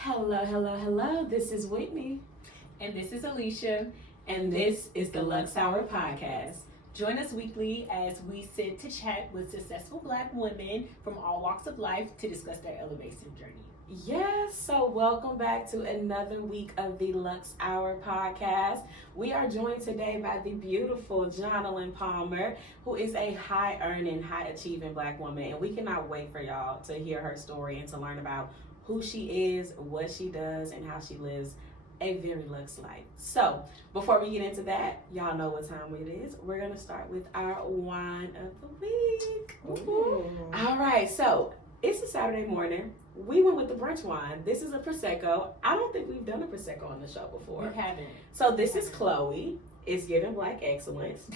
Hello. This is Whitney. And this is Alicia. And this is the Luxe Hour Podcast. Join us weekly as we sit to chat with successful Black women from all walks of life to discuss their elevation journey. Yes, so welcome back to another week of the Luxe Hour Podcast. We are joined today by the beautiful Johnolyn Palmer, who is a high-earning, high-achieving Black woman. And we cannot wait for y'all to hear her story and to learn about who she is, what she does, and how she lives a very luxe life. So, before we get into that, y'all know what time it is. We're going to start with our wine of the week. Ooh. All right, so it's a Saturday morning. We went with the brunch wine. This is a Prosecco. I don't think we've done a Prosecco on the show before. We haven't. So this is Chloe. It's giving Black excellence.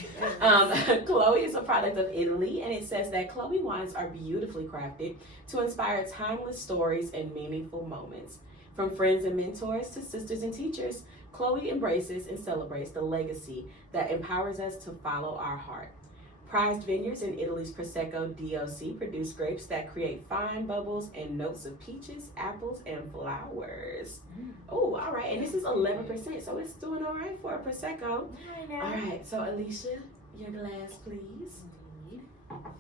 Chloe is a product of Italy, and it says that Chloe wines are beautifully crafted to inspire timeless stories and meaningful moments. From friends and mentors to sisters and teachers, Chloe embraces and celebrates the legacy that empowers us to follow our heart. Prized vineyards in Italy's Prosecco DOC produce grapes that create fine bubbles and notes of peaches, apples, and flowers. Oh, all right. And this is 11%, so it's doing all right for a Prosecco. All right. So, Alicia, your glass, please.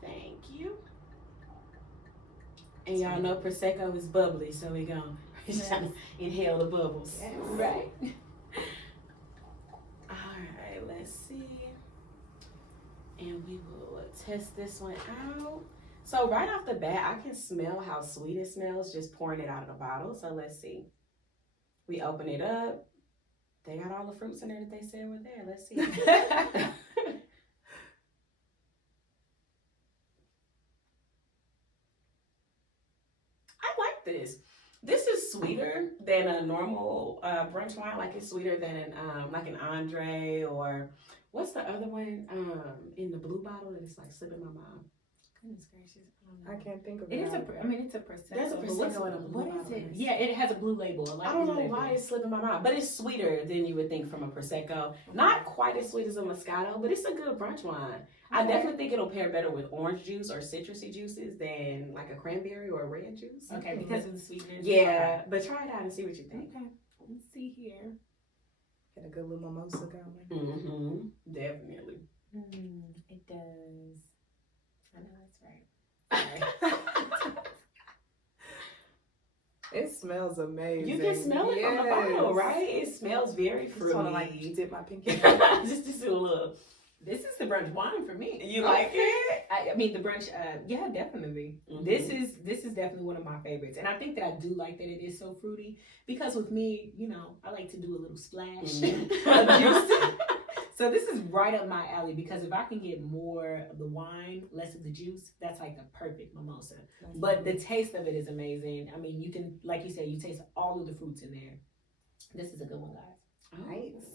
Thank you. And y'all know Prosecco is bubbly, so we're going to inhale the bubbles. Yes. Right. All right. Let's see. And we will test this one out. So right off the bat, I can smell how sweet it smells just pouring it out of the bottle. So let's see. We open it up. They got all the fruits in there that they said were there. Let's see. I like this. This is sweeter than a normal brunch wine. Like it's sweeter than like an Andre or what's the other one in the blue bottle that is like slipping my mind? Goodness gracious. I can't think of it. it. It's it's a Prosecco. There's a Prosecco in a blue What is bottle. it? Yeah, it has a blue label. I don't know why it's slipping my mind, but it's sweeter than you would think from a Prosecco. Not quite as sweet as a Moscato, but it's a good brunch wine. I definitely think it'll pair better with orange juice or citrusy juices than like a cranberry or a red juice. Okay, because of the sweetness. Yeah, but try it out and see what you think. Okay, let's see here. Get a good little mimosa going. Mm-hmm. Definitely. It does. I know that's right. It smells amazing. You can smell it from the bottle, right? It smells very fruity. Just want to like dip my pinky. just do a little. This is the brunch wine for me. You like it? I mean the brunch. Yeah, definitely. Mm-hmm. This is definitely one of my favorites, and I think that I do like that it is so fruity because with me, I like to do a little splash of juice. So this is right up my alley because if I can get more of the wine, less of the juice, that's like the perfect mimosa. But the taste of it is amazing. I mean, you can, like you said, you taste all of the fruits in there. This is a good one, guys. Nice.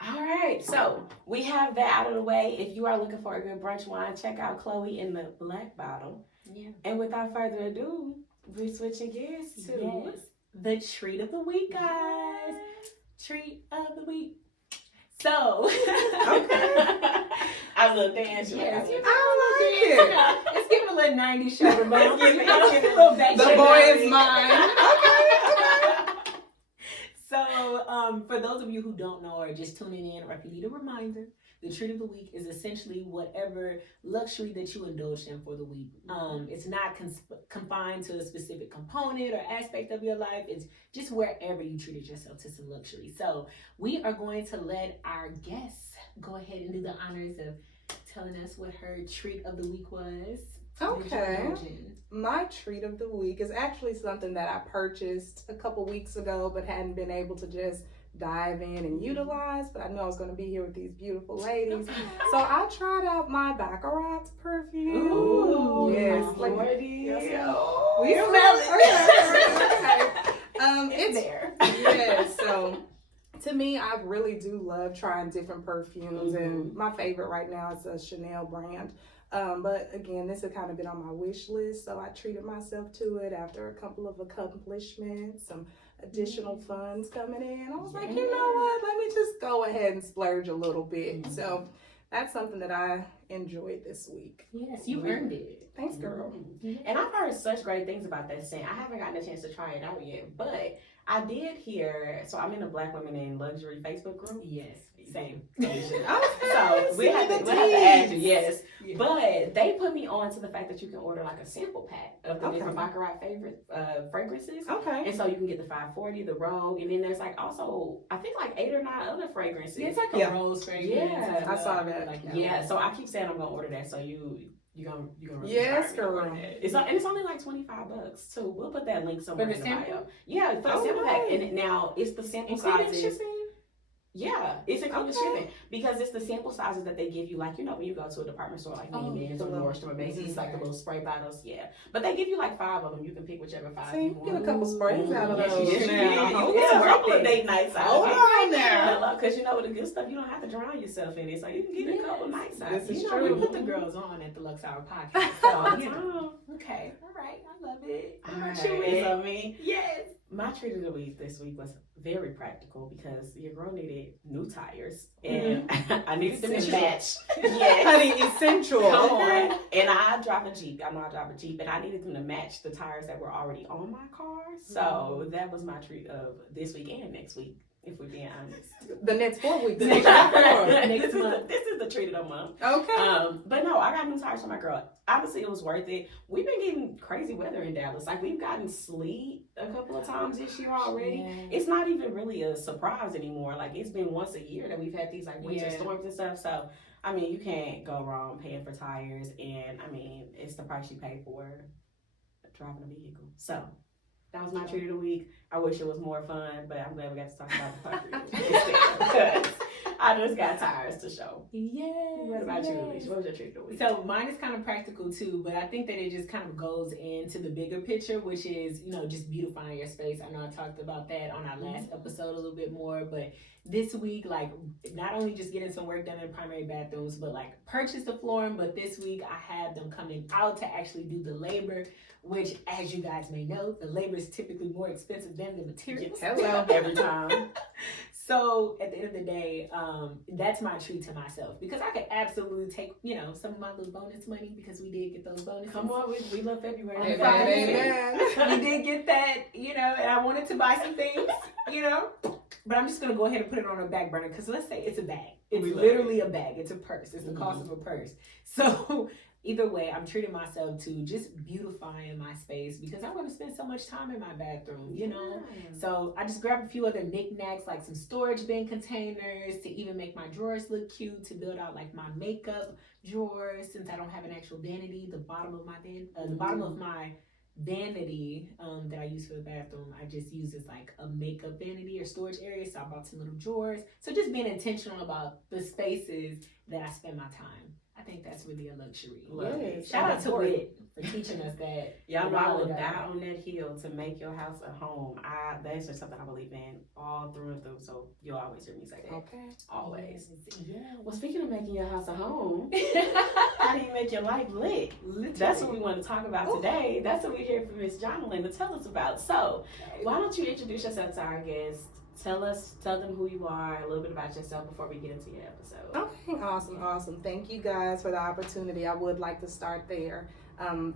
All right, so we have that out of the way. If you are looking for a good brunch wine, check out Chloe in the black bottle. Yeah. And without further ado, we're switching gears to the treat of the week, guys. Treat of the week. So, okay. I love dance. Yes, I like it. It's giving a little 90s show, but It's giving a little back. The boy is mine. Okay. So, for those of you who don't know or just tuning in, or if you need a reminder, the treat of the week is essentially whatever luxury that you indulged in for the week. It's not confined to a specific component or aspect of your life. It's just wherever you treated yourself to some luxury. So we are going to let our guests go ahead and do the honors of telling us what her treat of the week was. Okay. My treat of the week is actually something that I purchased a couple weeks ago, but hadn't been able to just dive in and utilize, but I knew I was going to be here with these beautiful ladies. So I tried out my Baccarat perfume. Ooh, yes, like, yes. we smell it. Okay. It's there. Yeah, so to me, I really do love trying different perfumes, and my favorite right now is a Chanel brand. But again, this had kind of been on my wish list, so I treated myself to it after a couple of accomplishments, some additional funds coming in. I was like, you know what? Let me just go ahead and splurge a little bit. So that's something that I enjoy it this week. Yes, you earned it. Thanks, girl. And I've heard such great things about that scent. I haven't gotten a chance to try it out yet, but I did hear. So I'm in a Black Women in Luxury Facebook group. Yes, same. So we'll have to add you, yes. Yeah. But they put me on to the fact that you can order like a sample pack of the different Baccarat favorite fragrances. Okay. And so you can get the 540, the Rogue, and then there's like also I think like 8 or 9 other fragrances. It's like a rose fragrance. Yeah, I saw that. Like that. Yeah. So I keep saying I'm gonna order that. So you're gonna really yes, girl. It's only like $25 too. We'll put that link somewhere in the bio. Yeah, for the sample pack. And now it's the sample sizes. Shipping? Yeah, it's including shipping because it's the sample sizes that they give you. Like, you know, when you go to a department store like Neiman's or Nordstrom or Macy's, like the little spray bottles. Yeah, but they give you like 5 of them. You can pick whichever 5 you want. Get a couple sprays out of those. You get a couple of date nights out. Hold on there. Because you know with the good stuff, you don't have to drown yourself in it, so you can get a couple nights out. This is true. We put the girls on at the Luxe Hour Podcast. So, okay, all right, I love it. All right, so me. Yes. My treat of the week this week was very practical because your girl needed new tires and I needed them to match. Yes, honey, essential. Come on. And I drive a Jeep. I know I drive a Jeep, and I needed them to match the tires that were already on my car. So that was my treat of this week and next week, if we're being honest. The next 4 weeks. Next month. This is the treat of the month. Okay. But no, I got new tires for my girl. Obviously, it was worth it. We've been getting crazy weather in Dallas. Like, we've gotten sleet a couple of times this year already. Yeah. It's not even really a surprise anymore. Like, it's been once a year that we've had these, like, winter storms and stuff. So, I mean, you can't go wrong paying for tires. And, I mean, it's the price you pay for driving a vehicle. So, that was my treat of the week. I wish it was more fun, but I'm glad we got to talk about the fun because I just got tires to show. Yes. What about you, Alicia? What was your treat of the week? So mine is kind of practical too, but I think that it just kind of goes into the bigger picture, which is, you know, just beautifying your space. I know I talked about that on our last episode a little bit more, but this week, like, not only just getting some work done in primary bathrooms, but like purchase the flooring, but this week I have them coming out to actually do the labor, which, as you guys may know, the labor is typically more expensive than the materials. Hello, every time. So at the end of the day, that's my treat to myself because I could absolutely take, you know, some of my little bonus money because we did get those bonuses. Come on, we love February. Amen. We did get that, you know, and I wanted to buy some things, you know, but I'm just going to go ahead and put it on a back burner because let's say it's a bag. It's literally a bag. It's a purse. It's the cost of a purse. So either way, I'm treating myself to just beautifying my space because I'm going to spend so much time in my bathroom, you know? So I just grabbed a few other knickknacks, like some storage bin containers to even make my drawers look cute, to build out like my makeup drawers since I don't have an actual vanity. The bottom of my vanity that I use for the bathroom, I just use as like a makeup vanity or storage area. So I bought some little drawers. So just being intentional about the spaces that I spend my time. I think that's really a luxury. Yes. Shout out to Wit for teaching us that. Y'all know I will die on that hill to make your house a home. That's just something I believe in all through and through. So you'll always hear me say that. Okay. Always. Yeah. Well, speaking of making your house a home, how do you make your life lit? Literally. That's what we want to talk about today. That's what we're here for Miss Johnolyn to tell us about. So why don't you introduce yourself to our guests? Tell them who you are, a little bit about yourself before we get into your episode. Okay, awesome. Thank you guys for the opportunity. I would like to start there.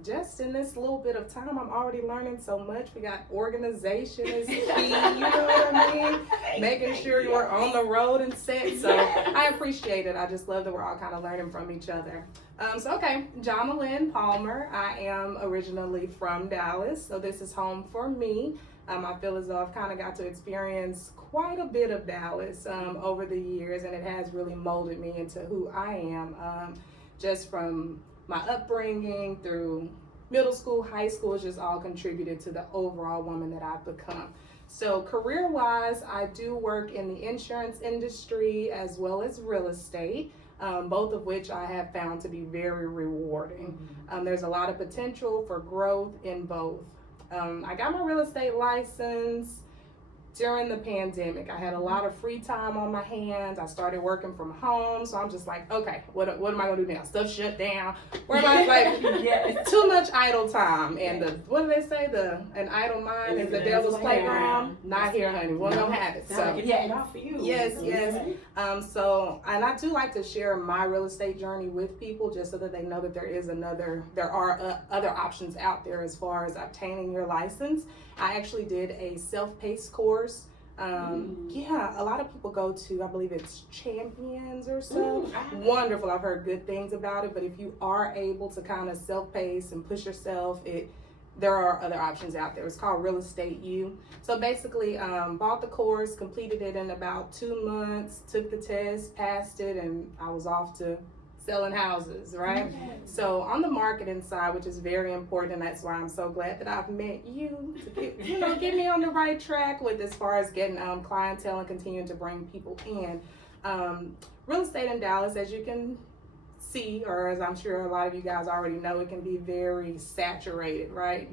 Just in this little bit of time, I'm already learning so much. We got organization is key, you know what I mean? Making sure you're on the road and set. So I appreciate it. I just love that we're all kind of learning from each other. Johnolyn Palmer. I am originally from Dallas, so this is home for me. I feel as though I've kind of got to experience quite a bit of Dallas over the years, and it has really molded me into who I am, just from my upbringing through middle school, high school, has just all contributed to the overall woman that I've become. So career-wise, I do work in the insurance industry as well as real estate, both of which I have found to be very rewarding. There's a lot of potential for growth in both. I got my real estate license during the pandemic, I had a lot of free time on my hands. I started working from home, so I'm just like, okay, what am I gonna do now? Stuff shut down. Where am I? Like, too much idle time. And what do they say? An idle mind is the devil's playground. Not here, honey. We're gonna have it. So Not for you. yes. So, and I do like to share my real estate journey with people, just so that they know that there are other options out there as far as obtaining your license. I actually did a self-paced course. A lot of people go to, I believe it's Champions or so. Wonderful. I've heard good things about it, but if you are able to kind of self-pace and push yourself, there are other options out there. It's called Real Estate U. So basically, bought the course, completed it in about 2 months, took the test, passed it, and I was off to selling houses, right? Okay. So on the marketing side, which is very important, and that's why I'm so glad that I've met you to get me on the right track with as far as getting clientele and continuing to bring people in. Real estate in Dallas, as you can see, or as I'm sure a lot of you guys already know, it can be very saturated, right?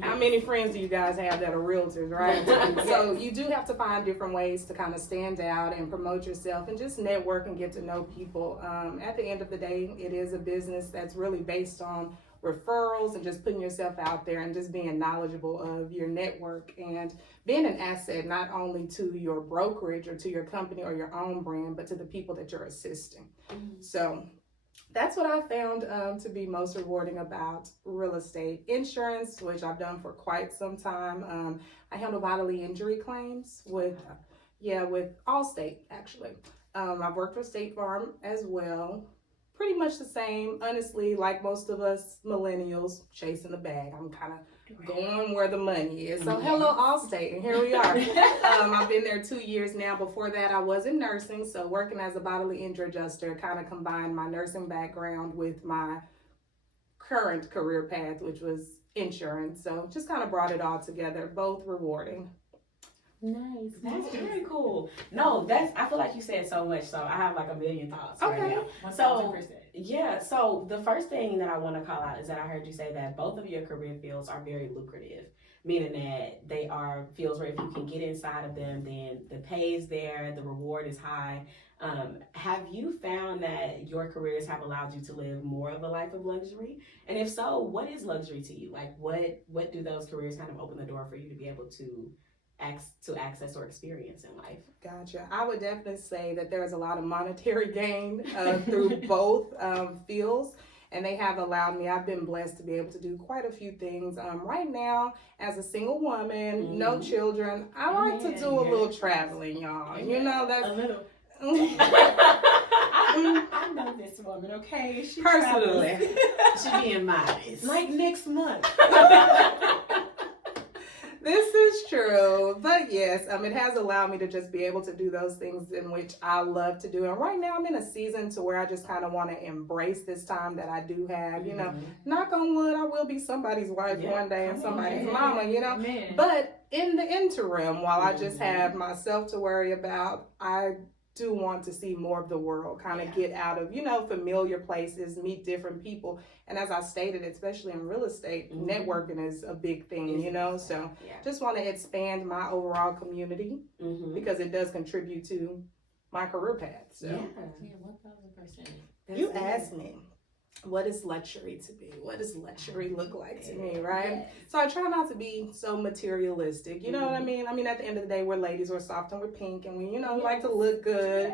How many friends do you guys have that are realtors, right? So you do have to find different ways to kind of stand out and promote yourself and just network and get to know people. At the end of the day, it is a business that's really based on referrals and just putting yourself out there and just being knowledgeable of your network and being an asset not only to your brokerage or to your company or your own brand, but to the people that you're assisting. So that's what I found to be most rewarding about real estate. Insurance, which I've done for quite some time. I handle bodily injury claims with Allstate, actually. I've worked with State Farm as well. Pretty much the same, honestly, like most of us millennials, chasing the bag. I'm kind of going where the money is. So hello, Allstate, and here we are. I've been there 2 years now. Before that, I was in nursing, so working as a bodily injury adjuster kind of combined my nursing background with my current career path, which was insurance. So just kind of brought it all together, both rewarding. Nice. That's very cool. No, I feel like you said so much, so I have like a million thoughts right now. So the first thing that I want to call out is that I heard you say that both of your career fields are very lucrative, meaning that they are fields where if you can get inside of them, then the pay is there, the reward is high. Have you found that your careers have allowed you to live more of a life of luxury? And if so, what is luxury to you? Like what do those careers kind of open the door for you to be able to access or experience in life? Gotcha. I would definitely say that there's a lot of monetary gain through both fields, and they have allowed me, I've been blessed to be able to do quite a few things. Right now, as a single woman, no children, I like to do a little traveling, y'all. You know, that's a little. I know this woman, okay? She personally, she being modest. Like next month. This is true, but yes, it has allowed me to just be able to do those things in which I love to do. And right now I'm in a season to where I just kind of want to embrace this time that I do have, you know, knock on wood, I will be somebody's wife one day and somebody's mama, you know, but in the interim, while I just have myself to worry about, I do want to see more of the world, kind of get out of, you know, familiar places, meet different people. And as I stated, especially in real estate, networking is a big thing, you know, so just want to expand my overall community because it does contribute to my career path. So 1000%. You asked me, what is luxury to me? What does luxury look like to me, right? So I try not to be so materialistic, you know what I mean? I mean, at the end of the day, we're ladies, we're soft and we're pink, and we, you know, like to look good,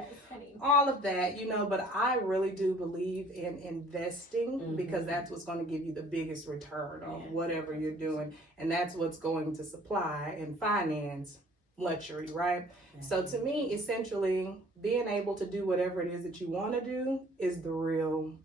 all of that, you know, but I really do believe in investing because that's what's going to give you the biggest return on whatever you're doing, and that's what's going to supply and finance luxury, right? So to me, essentially, being able to do whatever it is that you want to do is the real...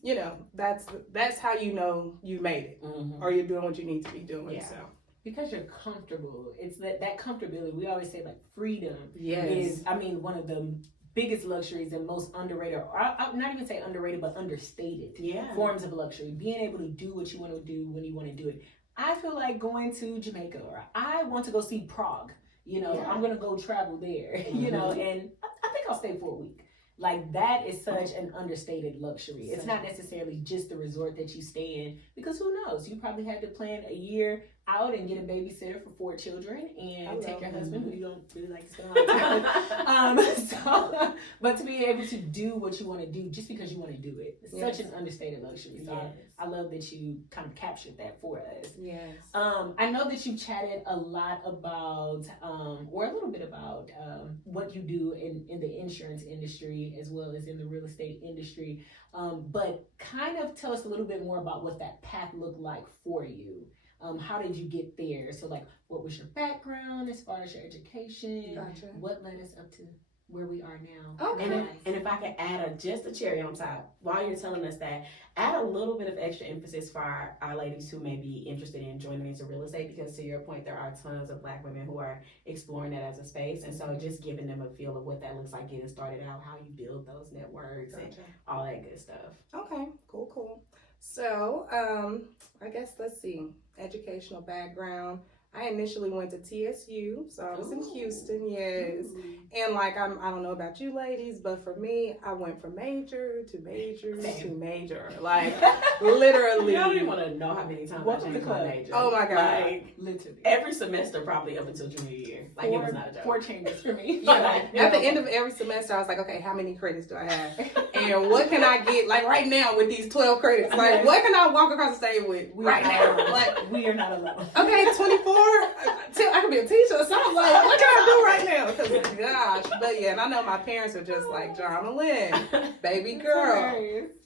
you know, that's how you know you made it or you're doing what you need to be doing. So because you're comfortable, it's that comfortability. We always say like freedom is, I mean, one of the biggest luxuries and most underrated, or I'll not even say underrated, but understated forms of luxury. Being able to do what you want to do when you want to do it. I feel like going to Jamaica, or I want to go see Prague. You know, I'm gonna go travel there. You know, and I think I'll stay for a week. Like, that is such an understated luxury. It's not necessarily just the resort that you stay in, because who knows? You probably had to plan a year out and get a babysitter for 4 children and take your husband, who you don't really like to spend a lot of time with. But to be able to do what you want to do just because you want to do it. It's such an understated luxury. So I love that you kind of captured that for us. Yes. I know that you chatted a lot about, or a little bit about, what you do in the insurance industry as well as in the real estate industry. But kind of tell us a little bit more about what that path looked like for you. How did you get there? So like, what was your background as far as your education? Gotcha. What led us up to where we are now? Okay. And if I could add just a cherry on top, while you're telling us that, add a little bit of extra emphasis for our ladies who may be interested in joining into real estate, because to your point, there are tons of Black women who are exploring that as a space. And so just giving them a feel of what that looks like getting started out, how you build those networks and all that good stuff. Okay, cool. So, I guess, let's see, educational background. I initially went to TSU, so I was in Houston, yes. And like, I don't know about you ladies, but for me, I went from major to major to major. Like, literally. You don't even want to know how many times I changed my major. Oh my God. Like, Literally. every semester probably up until junior year. Like, it was not a joke. 4 changes for me. At the end of every semester, I was like, okay, how many credits do I have? And what can I get, like, right now with these 12 credits? Like, what can I walk across the stage with right now? Like, we are not alone. okay, 24. I could be a teacher or something. Like, what can I do right now? Because, gosh. But yeah, and I know my parents are just like, Johnolyn, baby girl,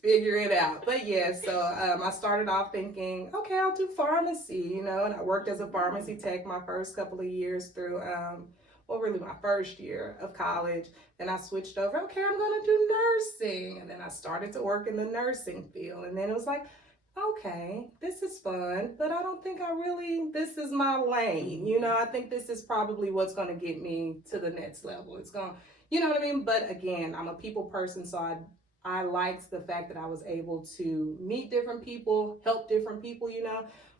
figure it out. But yeah, so I started off thinking, okay, I'll do pharmacy, and I worked as a pharmacy tech my first couple of years through, really my first year of college. Then I switched over, okay, I'm going to do nursing. And then I started to work in the nursing field. And then it was like, okay, this is fun, but I don't think this is my lane. I think this is probably what's going to get me to the next level. It's going, you know what I mean? But again, I'm a people person, so I liked the fact that I was able to meet different people, help different people,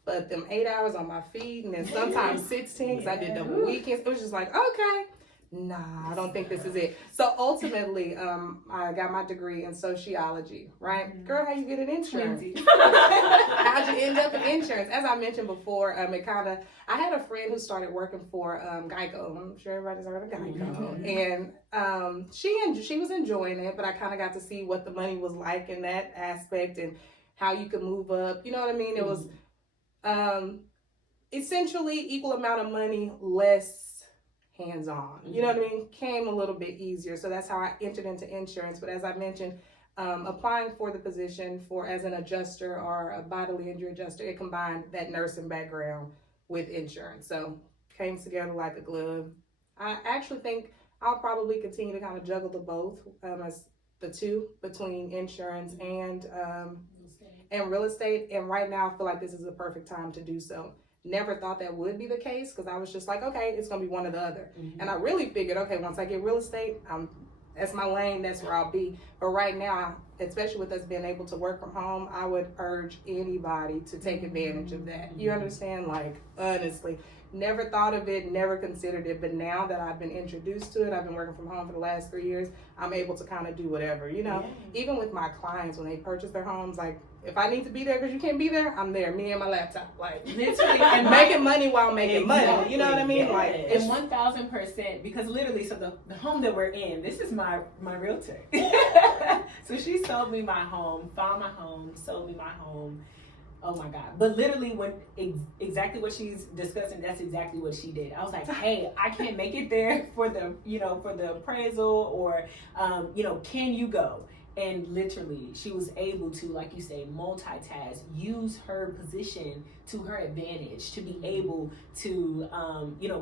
but them 8 hours on my feet and then sometimes 16, because I did double weekends, it was just like, okay, nah, I don't think this is it. So ultimately, I got my degree in sociology, right? Girl, how you get an insurance? How'd you end up in insurance? As I mentioned before, I had a friend who started working for Geico. I'm sure everybody's heard of Geico. And she was enjoying it, but I kind of got to see what the money was like in that aspect and how you could move up. You know what I mean? It was essentially equal amount of money, less hands-on, you know what I mean? Came a little bit easier. So that's how I entered into insurance. But as I mentioned, applying for the position as an adjuster or a bodily injury adjuster, it combined that nursing background with insurance. So came together like a glove. I actually think I'll probably continue to kind of juggle as the two between insurance and real estate. And right now I feel like this is the perfect time to do so. Never thought that would be the case, because I was just like, okay, it's going to be one or the other. And I really figured, okay, once I get real estate, that's my lane, that's where I'll be. But right now, especially with us being able to work from home, I would urge anybody to take advantage of that. You understand? Like, honestly, never thought of it, never considered it. But now that I've been introduced to it, I've been working from home for the last 3 years, I'm able to kind of do whatever, Even with my clients, when they purchase their homes, like, if I need to be there because you can't be there, I'm there, me and my laptop, like, literally, and making money while making money, you know what I mean? Like, and 1,000%, because literally, so the home that we're in, this is my realtor. So she sold me my home, found my home, sold me my home. Oh my God. But literally, when exactly what she's discussing, that's exactly what she did. I was like, hey, I can't make it there for the appraisal, or, can you go? And literally, she was able to, like you say, multitask, use her position to her advantage to be able to,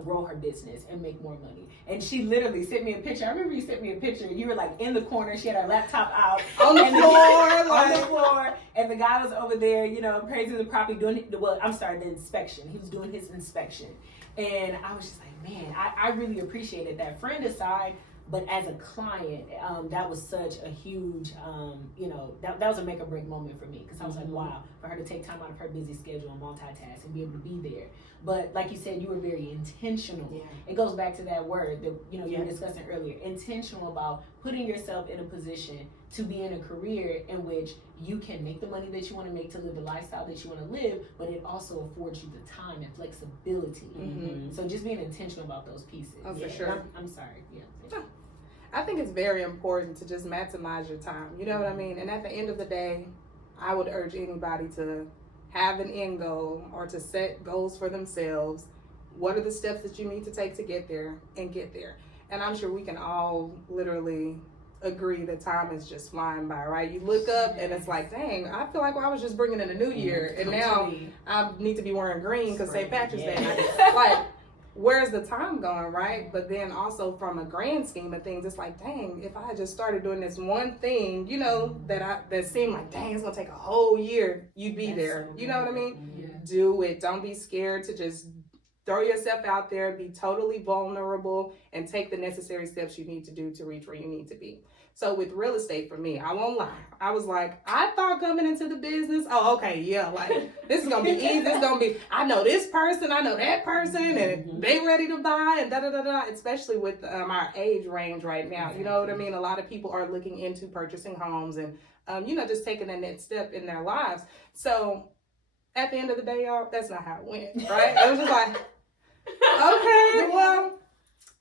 grow her business and make more money. And she literally sent me a picture. I remember you sent me a picture. You were like in the corner. She had her laptop out on the floor, and the guy was over there, appraising the property, the inspection. He was doing his inspection, and I was just like, man, I really appreciated that. Friend aside. But as a client, that was such a huge, that was a make or break moment for me, because I was like, wow, for her to take time out of her busy schedule and multitask and be able to be there. But like you said, you were very intentional. Yeah. It goes back to that word that you were discussing earlier, intentional about putting yourself in a position to be in a career in which you can make the money that you want to make to live the lifestyle that you want to live, but it also affords you the time and flexibility. So just being intentional about those pieces. Oh, for sure. I'm sorry. Yeah. I think it's very important to just maximize your time. You know what I mean? And at the end of the day, I would urge anybody to have an end goal or to set goals for themselves. What are the steps that you need to take to get there and get there? And I'm sure we can all literally agree that time is just flying by, right? You look up and it's like, dang, I feel like I was just bringing in a new year, and now I need to be wearing green because St. Patrick's Day. Like, where's the time going, right? But then also from a grand scheme of things, it's like, dang, if I had just started doing this one thing, you know, that seemed like, dang, it's gonna take a whole year, you'd be there. You know what I mean? Do it. Don't be scared to just throw yourself out there, be totally vulnerable, and take the necessary steps you need to do to reach where you need to be. So with real estate, for me, I won't lie. I was like, I thought coming into the business, oh, okay, yeah, like, this is going to be easy. This is going to be, I know this person, I know that person, and they ready to buy, and da-da-da-da, especially with our age range right now. You know what I mean? A lot of people are looking into purchasing homes and, you know, just taking that next step in their lives. So at the end of the day, y'all, that's not how it went, right? It was just like, okay, well,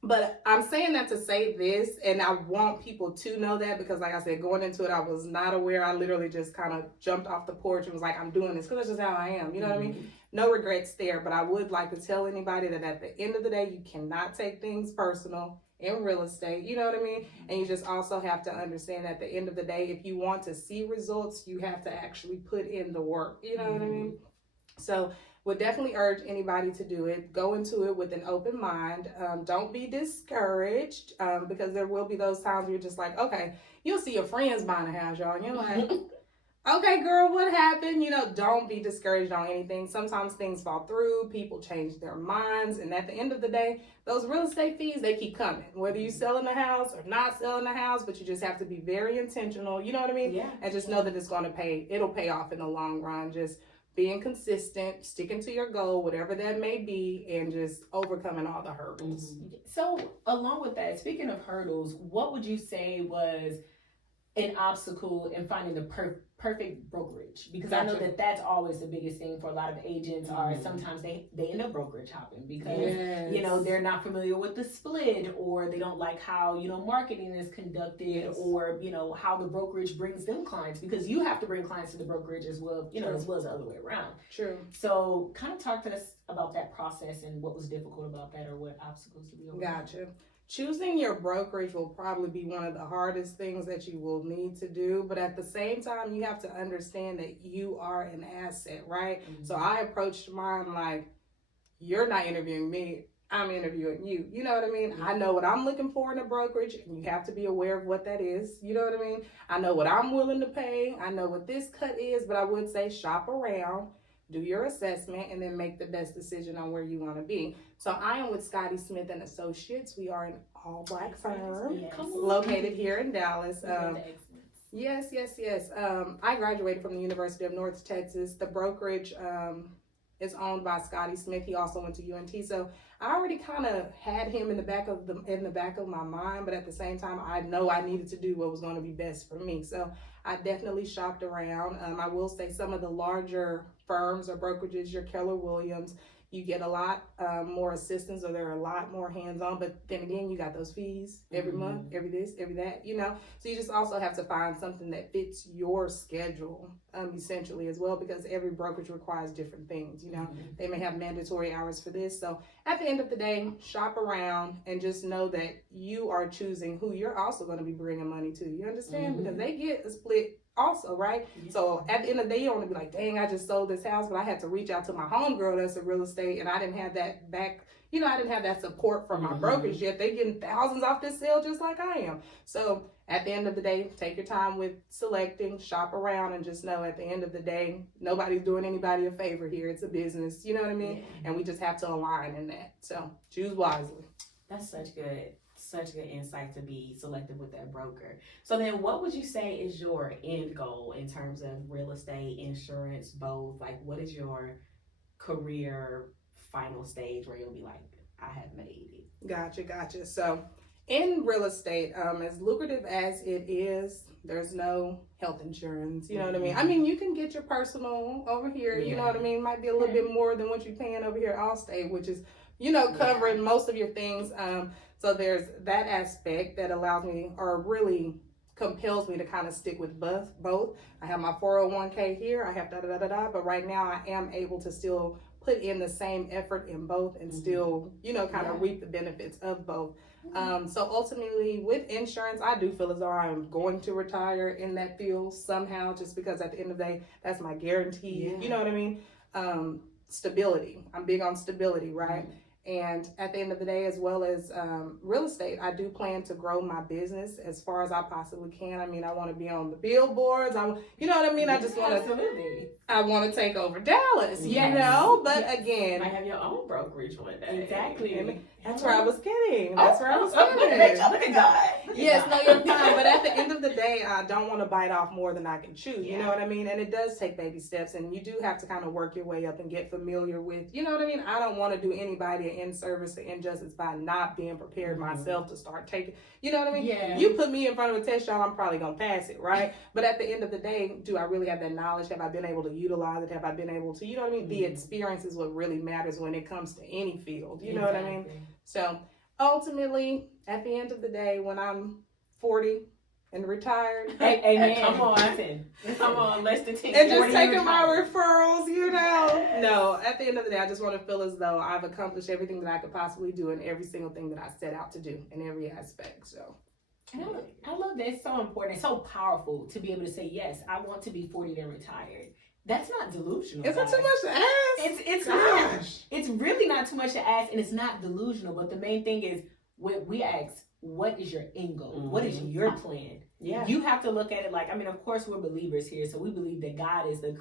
but I'm saying that to say this, and I want people to know that, because like I said, going into it, I was not aware. I literally just kind of jumped off the porch and was like, I'm doing this because that's just how I am. You know what I mean? No regrets there, but I would like to tell anybody that at the end of the day, you cannot take things personal in real estate. You know what I mean? And you just also have to understand at the end of the day, if you want to see results, you have to actually put in the work. You know what I mean? So would definitely urge anybody to do it. Go into it with an open mind. Don't be discouraged, because there will be those times where you're just like, okay, you'll see your friends buying a house, y'all, and you're like, okay, girl, what happened? You know, don't be discouraged on anything. Sometimes things fall through, people change their minds, and at the end of the day, those real estate fees, they keep coming. Whether you're selling the house or not selling the house, but you just have to be very intentional, you know what I mean? Yeah. And just know that it's going to pay, it'll pay off in the long run. Just being consistent, sticking to your goal, whatever that may be, and just overcoming all the hurdles. So along with that, speaking of hurdles, what would you say was an obstacle in finding the perfect brokerage? Because I know that that's always the biggest thing for a lot of agents. Are sometimes they end up brokerage hopping because you know, they're not familiar with the split, or they don't like how, you know, marketing is conducted, or, you know, how the brokerage brings them clients, because you have to bring clients to the brokerage as well, you know, as well as the other way around. True. So kind of talk to us about that process and what was difficult about that, or what obstacles did we overcome. Gotcha. Choosing your brokerage will probably be one of the hardest things that you will need to do, but at the same time, you have to understand that you are an asset, right? So I approached mine like, you're not interviewing me, I'm interviewing you. You know what I mean? I know what I'm looking for in a brokerage, and you have to be aware of what that is. You know what I mean? I know what I'm willing to pay. I know what this cut is, but I would say shop around, do your assessment, and then make the best decision on where you want to be. So I am with Scotty Smith and Associates. We are an all-black firm located here in Dallas. Yes. I graduated from the University of North Texas. The brokerage is owned by Scotty Smith. He also went to UNT. So I already kind of had him in the back of my mind, but at the same time, I know I needed to do what was going to be best for me. So I definitely shopped around. I will say some of the larger firms or brokerages, your Keller Williams, you get a lot more assistance, or they're a lot more hands-on, but then again, you got those fees every month, every this, every that, you know? So you just also have to find something that fits your schedule, essentially as well, because every brokerage requires different things, you know? They may have mandatory hours for this. So at the end of the day, shop around and just know that you are choosing who you're also going to be bringing money to. You understand? Because they get a split also, right? So at the end of the day, you don't want to be like, dang, I just sold this house, but I had to reach out to my homegirl that's in real estate, and I didn't have that back, you know, I didn't have that support from my brokerage yet. They getting thousands off this sale just like I am. So at the end of the day, take your time with selecting, shop around, and just know at the end of the day, nobody's doing anybody a favor here. It's a business, you know what I mean? And we just have to align in that. So choose wisely. That's such good insight to be selective with that broker. So then what would you say is your end goal in terms of real estate, insurance, both? Like, what is your career final stage where you'll be like, I have made it? Gotcha. So In real estate, as lucrative as it is, there's no health insurance. You know what I mean? I mean, you can get your personal over here. You know what I mean? Might be a little bit more than what you're paying over here at Allstate, which is, you know, covering most of your things. So there's that aspect that allows me, or really compels me to kind of stick with both. I have my 401k here. I have but right now I am able to still put in the same effort in both and still, you know, kind of reap the benefits of both. So ultimately with insurance, I do feel as though I'm going to retire in that field somehow, just because at the end of the day, that's my guarantee. You know what I mean? Stability. I'm big on stability, right? And at the end of the day, as well as real estate, I do plan to grow my business as far as I possibly can. I mean, I want to be on the billboards. You know what I mean? I just want to. I want to take over Dallas. You know, but again, I have your own brokerage one day. Exactly. And that's where I was kidding. That's where I was kidding. Look at God. Yes, no, you're fine. But at the end of the day, I don't want to bite off more than I can chew. You know what I mean? And it does take baby steps, and you do have to kind of work your way up and get familiar with, you know what I mean? I don't want to do anybody an in-service or injustice by not being prepared myself to start taking, you know what I mean? Yeah. You put me in front of a test, y'all, I'm probably going to pass it, right? But at the end of the day, do I really have that knowledge? Have I been able to utilize it? Have I been able to, you know what I mean? The experience is what really matters when it comes to any field. You know what I mean? So ultimately, at the end of the day, when I'm 40 and retired, Come on, less than 10. and just taking my referrals, you know. No, at the end of the day, I just want to feel as though I've accomplished everything that I could possibly do in every single thing that I set out to do in every aspect. So. I love that. It's so important. It's so powerful to be able to say, yes, I want to be 40 and retired. That's not delusional. Is it too much to ask? It's not. It's really not too much to ask, and it's not delusional. But the main thing is, when we ask, what is your end goal? What is your plan? Yeah. You have to look at it like, I mean, of course, we're believers here, so we believe that God is the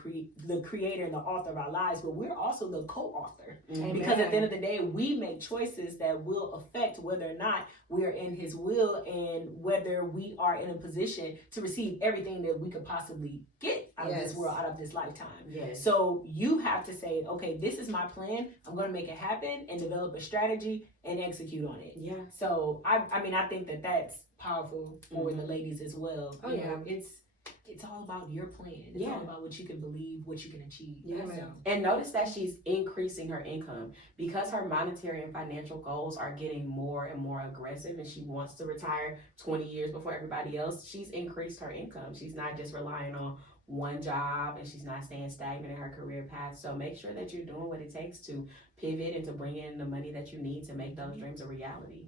creator and the author of our lives, but we're also the co-author. Because at the end of the day, we make choices that will affect whether or not we're in his will and whether we are in a position to receive everything that we could possibly get out of this world, out of this lifetime. So you have to say, okay, this is my plan. I'm going to make it happen and develop a strategy and execute on it. So I mean, I think that that's powerful for the ladies as well. It's all about your plan. It's all about what you can believe, what you can achieve. And notice that she's increasing her income because her monetary and financial goals are getting more and more aggressive, and she wants to retire 20 years before everybody else. She's increased her income. She's not just relying on one job, and she's not staying stagnant in her career path. So make sure that you're doing what it takes to pivot and to bring in the money that you need to make those dreams a reality.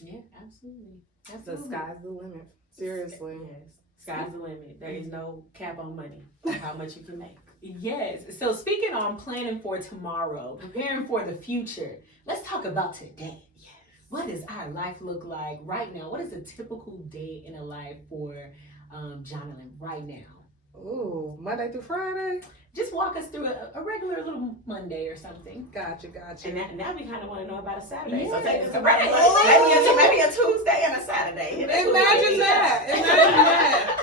Yeah, absolutely. The sky's the limit. Seriously. Yes. Sky's the limit. There is no cap on money, how much you can make. Yes. So speaking on planning for tomorrow, preparing for the future, let's talk about today. Yes. What does our life look like right now? What is a typical day in a life for Johnolyn right now? Ooh, Monday through Friday? Just walk us through a regular little Monday or something. Gotcha. And now we kind of want to know about a Saturday. Yeah. So take us to Friday. Maybe a Tuesday and a Saturday. Imagine that.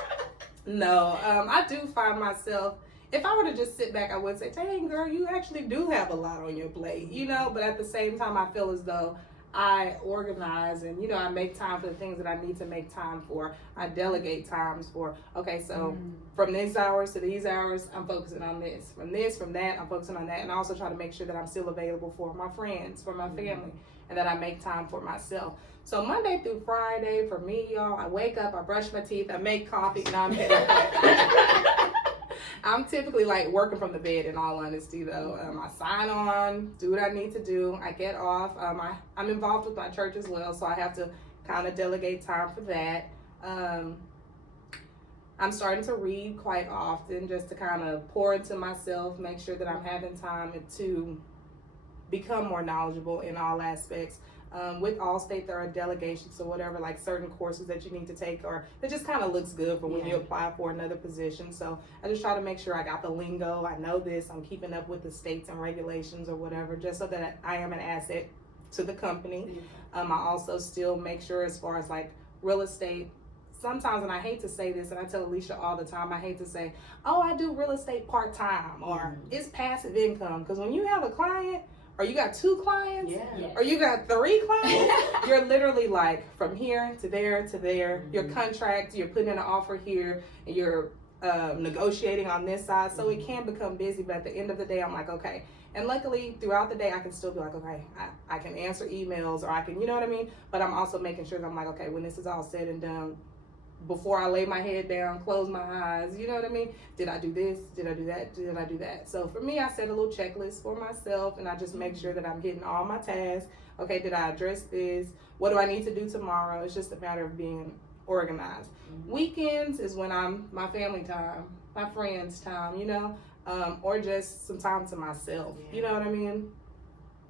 No, I do find myself, if I were to just sit back, I would say, dang, girl, you actually do have a lot on your plate, you know? But at the same time, I feel as though I organize and, you know, I make time for the things that I need to make time for. I delegate times for, okay, so from these hours to these hours, I'm focusing on this. From that, I'm focusing on that. And I also try to make sure that I'm still available for my friends, for my family, and that I make time for myself. So Monday through Friday, for me, y'all, I wake up, I brush my teeth, I make coffee, and I'm typically like working from the bed, in all honesty, though. I sign on, do what I need to do. I get off. I'm involved with my church as well, so I have to kind of delegate time for that. I'm starting to read quite often just to kind of pour into myself, make sure that I'm having time to become more knowledgeable in all aspects. With Allstate, there are delegations or whatever, like certain courses that you need to take, or it just kind of looks good for when you apply for another position. So I just try to make sure I got the lingo, I know this, I'm keeping up with the states and regulations or whatever, just so that I am an asset to the company. I also still make sure, as far as like real estate, sometimes, and I hate to say this, and I tell Alicia all the time, I hate to say, oh, I do real estate part-time, or it's passive income, because when you have a client, or you got 2 clients, Yeah. or you got 3 clients, you're literally like from here to there to there. Your contract, you're putting in an offer here, and you're negotiating on this side. So it can become busy, but at the end of the day, I'm like, okay. And luckily, throughout the day, I can still be like, okay, I can answer emails, or I can, you know what I mean? But I'm also making sure that I'm like, okay, when this is all said and done, before I lay my head down, close my eyes, you know what I mean? Did I do this? Did I do that? Did I do that? So for me, I set a little checklist for myself, and I just make sure that I'm hitting all my tasks. Okay, did I address this? What do I need to do tomorrow? It's just a matter of being organized. Weekends is when I'm my family time, my friends time, you know, or just some time to myself. You know what I mean?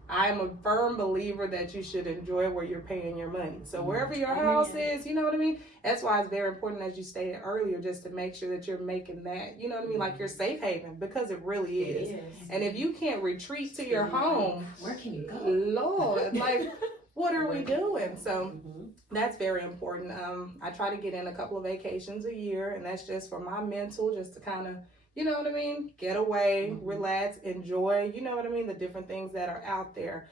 I am a firm believer that you should enjoy where you're paying your money. So wherever your house is, you know what I mean? That's why it's very important, as you stated earlier, just to make sure that you're making that, you know what I mean, like your safe haven, because it really is. And if you can't retreat to your home, where can you go? Lord, like, what are we doing? So that's very important. I try to get in a couple of vacations a year, and that's just for my mental, just to kind of, you know what I mean, get away, relax, enjoy, you know what I mean, the different things that are out there.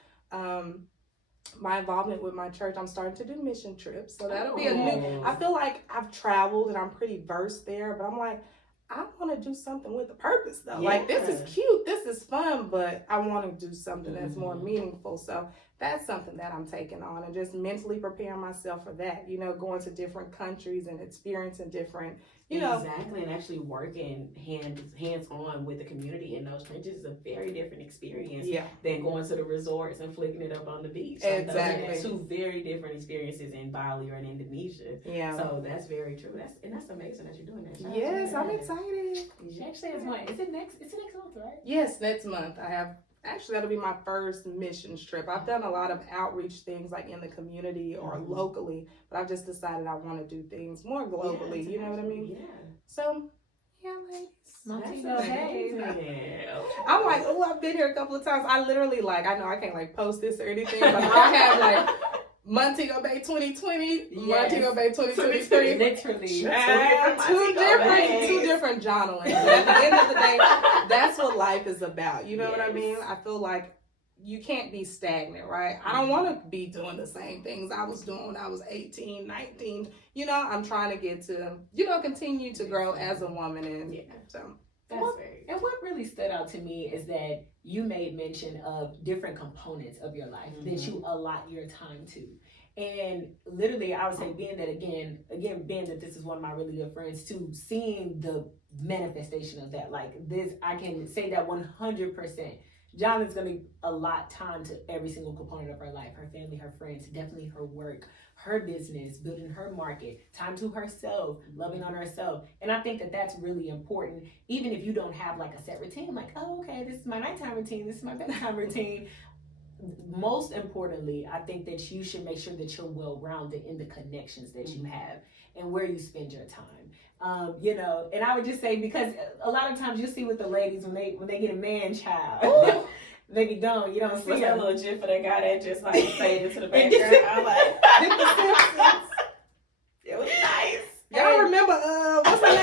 My involvement with my church, I'm starting to do mission trips, so that'll be a new, I feel like I've traveled and I'm pretty versed there, but I'm like, I want to do something with a purpose though. Like, this is cute, this is fun, but I want to do something that's more meaningful. So that's something that I'm taking on, and just mentally preparing myself for that, you know, going to different countries and experiencing different, you know. Exactly, and actually working hands-on with the community in those trenches is a very different experience than going to the resorts and flicking it up on the beach. Like, Exactly. those are 2 very different experiences in Bali or in Indonesia. Yeah. So that's very true. That's amazing that you're doing that. Shout out to Yes, you. I'm excited. She actually has one. Is it next? It's next month, right? Yes, next month. Actually, that'll be my first missions trip. I've done a lot of outreach things like in the community or locally, but I've just decided I want to do things more globally. You know what I mean? Yeah. So, yeah, ladies. Montego Bay. I'm like, oh, I've been here a couple of times. I literally, like, I know I can't like post this or anything, but I have like Montego Bay 2020, Montego Bay 2023. Literally. Two different Johnolyn. At the end of the day, that's what life is about. You know what I mean? I feel like you can't be stagnant, right? I don't want to be doing the same things I was doing when I was 18, 19. You know, I'm trying to get to, you know, continue to grow as a woman. And so And what really stood out to me is that you made mention of different components of your life that you allot your time to. And literally, I would say, being that this is one of my really good friends too, seeing the manifestation of that, like this, I can say that 100%. Johnolyn's going to allot time to every single component of her life, her family, her friends, definitely her work, her business, building her market, time to herself, loving on herself. And I think that that's really important, even if you don't have like a set routine, like, oh, okay, this is my nighttime routine, this is my bedtime routine. Most importantly, I think that you should make sure that you're well-rounded in the connections that you have and where you spend your time. You know, and I would just say, because a lot of times you see with the ladies when they get a man child, they be gone. You don't see that little gif of that guy that just like faded to the background. I'm like, it was nice. Y'all remember what's her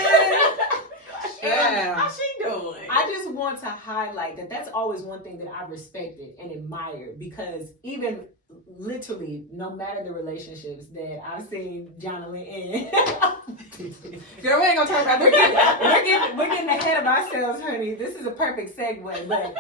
name? How's she doing? I just want to highlight that that's always one thing that I respected and admired, because even literally, no matter the relationships that I've seen Johnolyn in, girl, we ain't gonna talk about we're getting ahead of ourselves, honey. This is a perfect segue,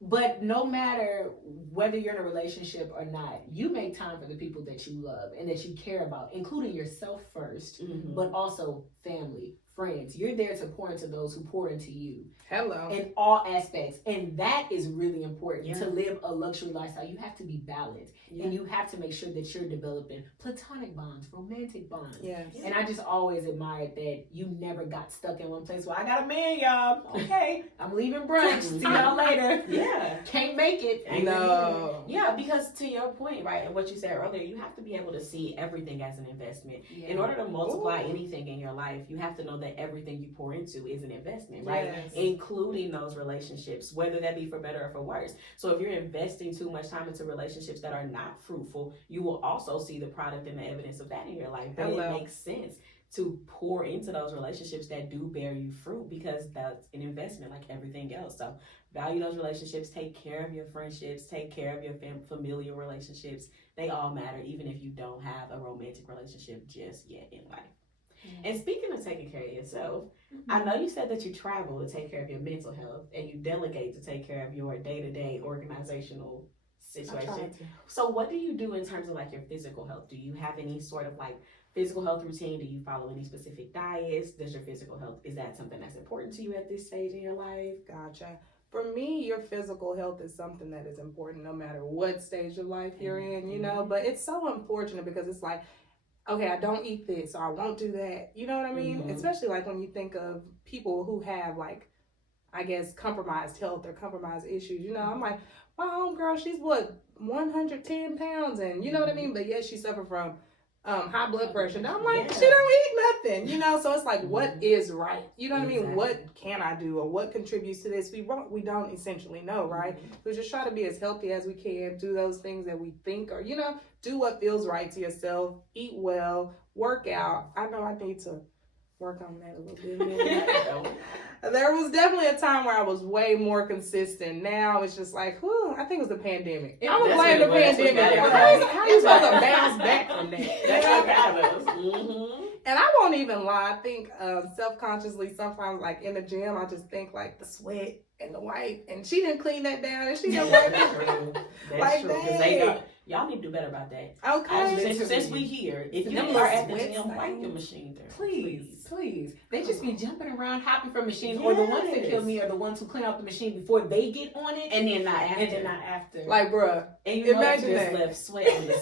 but no matter whether you're in a relationship or not, you make time for the people that you love and that you care about, including yourself first, but also family, friends. You're there to pour into those who pour into you. Hello. In all aspects. And that is really important to live a luxury lifestyle. You have to be balanced. And you have to make sure that you're developing platonic bonds, romantic bonds. Yes. And I just always admired that you never got stuck in one place. Well, I got a man, y'all. Okay, I'm leaving brunch. See y'all later. Yeah. Can't make it. No. Yeah, because to your point, right, and what you said earlier, you have to be able to see everything as an investment. Yeah. In order to multiply anything in your life, you have to know that everything you pour into is an investment, right? Yes. Including those relationships, whether that be for better or for worse. So if you're investing too much time into relationships that are not fruitful, you will also see the product and the evidence of that in your life. But it makes sense to pour into those relationships that do bear you fruit, because that's an investment like everything else. So Value those relationships. Take care of your friendships. Take care of your familial relationships. They all matter, even if you don't have a romantic relationship just yet in life. And speaking of taking care of yourself, I know you said that you travel to take care of your mental health and you delegate to take care of your day-to-day organizational situation. So what do you do in terms of like your physical health? Do you have any sort of like physical health routine? Do you follow any specific diets? Does your physical health, is that something that's important to you at this stage in your life? Gotcha. For me, your physical health is something that is important no matter what stage of life you're in, you know, but it's so unfortunate because it's like, okay, I don't eat this or I won't do that. You know what I mean? Especially like when you think of people who have like, I guess, compromised health or compromised issues. You know, I'm like, my homegirl, she's what, 110 pounds and you know what I mean? But yet she suffered from high blood pressure. And I'm like, she don't eat nothing, you know? So it's like, what is right? You know what I mean? What can I do or what contributes to this? We don't essentially know, right? So just try to be as healthy as we can, do those things that we think or, you know, do what feels right to yourself, eat well, work out. I know I need to work on that a little bit. There was definitely a time where I was way more consistent. Now it's just like, I think it was the pandemic. I'm going to blame the pandemic. How are you supposed to bounce back from that? That's what matters. And I won't even lie. I think self-consciously sometimes, like in the gym, I just think like the sweat and the wipe. And she didn't clean that down. And she didn't wipe it. That's like, true. Because y'all need to do better about that. Okay. Since we here, if you are at the gym, wipe your machine there. Please. They just be jumping around, hopping from machines, or the ones that kill me are the ones who clean out the machine before they get on it, and then not after. Like, bruh. And you know, just left sweat on the